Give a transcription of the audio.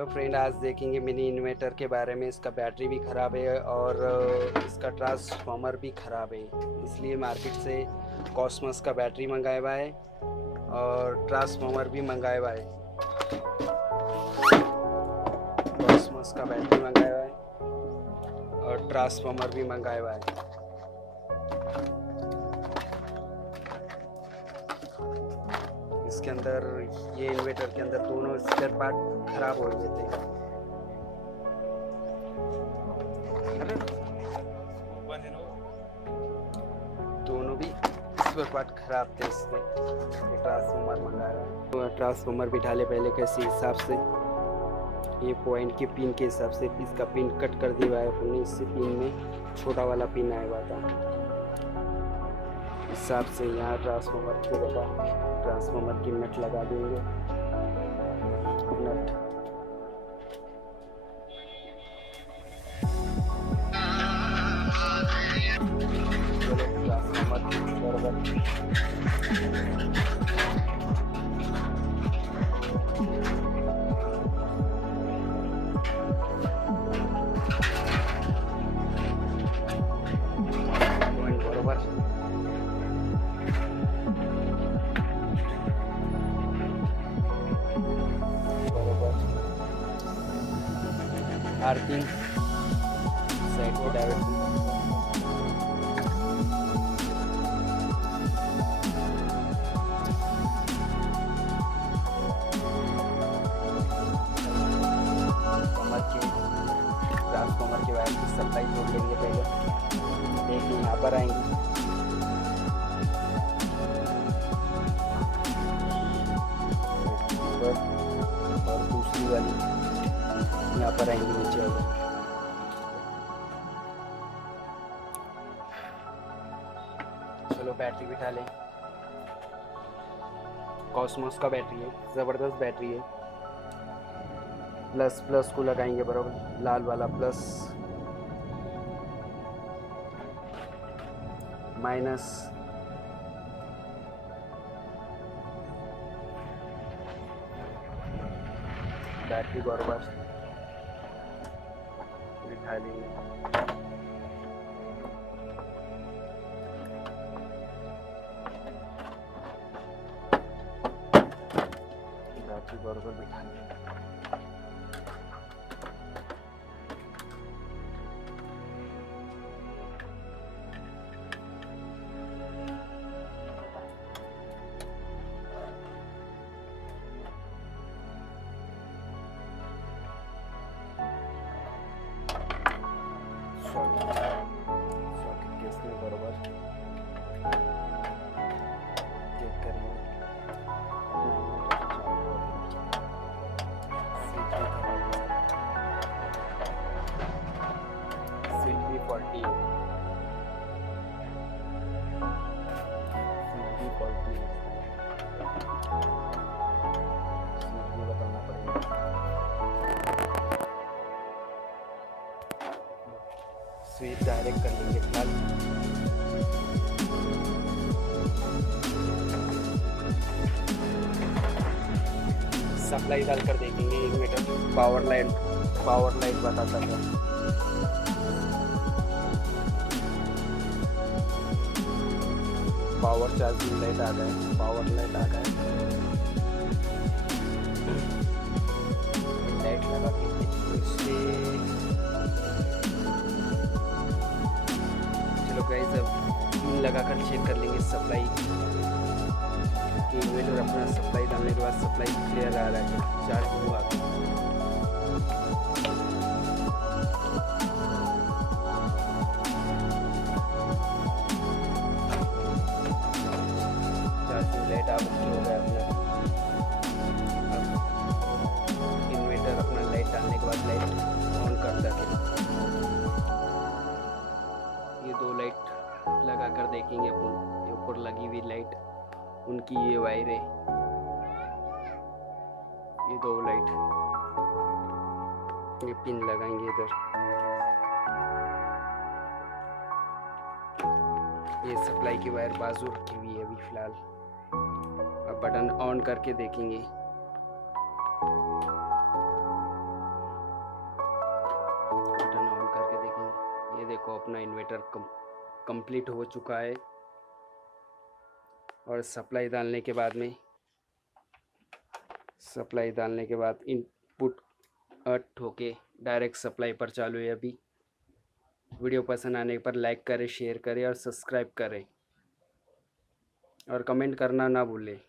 Hello friend, आज देखेंगे mini inverter के बारे में। इसका बैटरी भी ख़राब है और इसका ट्रांसफार्मर भी ख़राब है, इसलिए मार्केट से कॉस्मस का बैटरी मंगाया हुआ है और ट्रांसफार्मर भी मंगाया हुआ है। कॉस्मस का बैटरी मंगाया हुआ है और ट्रांसफार्मर भी मंगाया हुआ है। इसके अंदर, ये इन्वर्टर के अंदर दोनों स्पेयर पार्ट खराब हो गए थे। दोनों भी स्पेयर पार्ट खराब थे, इसलिए ये ट्रांसफार्मर मंगाया है। तो ट्रांसफार्मर बिठा ले पहले कैसे हिसाब से, ये पॉइंट के पिन के हिसाब से इसका पिन कट कर दिया है हमने। इससे पिन में छोटा वाला पिन आया हुआ था, हिसाब से यहाँ ट्रांसफार्मर की जगह ट्रांसफार्मर की नट लगा देंगे। नट आर्थिंग साइड को डायरेक्ट ट्रांसफार्मर के वायर की सप्लाई जोड़ लेंगे पहले। देखिए यहाँ पर आएंगे, और दूसरी वाली यहाँ पर आएंगे नीचे। चलो बैटरी बिठा लें। कॉस्मोस का बैटरी है, ज़बरदस्त बैटरी है। प्लस प्लस को लगाएंगे बराबर, लाल वाला प्लस, माइनस, बैटरी बराबर बिठा लेंगे। बैटरी बराबर बिठा लेंगे। सॉकेट के इसमें बराबर चेक करेंगे। स्विच भी फॉल्टी है, स्विच भी फॉल्टी है, स्विच भी बताना पड़ेगा। स्विच डायरेक्ट कर लेंगे फिलहाल। सप्लाई डाल कर देखेंगे इन्वर्टर। पावर लाइट बताता था। पावर चार्जिंग लाइट आ गया, पावर लाइट आ गया। लाइट लगा के गाइस, अब पिन लगा कर चेक कर लेंगे सप्लाई। इन्वर्टर अपना सप्लाई डालने के बाद सप्लाई क्लियर आ रहा है, चार्ज हुआ। चार्जिंग लाइट आप हो गया अपना। इन्वर्टर अपना लाइट डालने के बाद लाइट ऑन कर सके। ये दो लाइट लगा कर देखेंगे अपन। ये ऊपर लगी हुई लाइट, उनकी ये वायर है। ये दो लाइट, ये पिन लगाएंगे इधर। ये सप्लाई की वायर बाजू रखी हुई है अभी फिलहाल। अब बटन ऑन करके देखेंगे। अपना इन्वर्टर कंप्लीट हो चुका है। और सप्लाई डालने के बाद इनपुट अर्थ होके डायरेक्ट सप्लाई पर चालू है। अभी वीडियो पसंद आने पर लाइक करें, शेयर करें और सब्सक्राइब करें और कमेंट करना ना भूलें।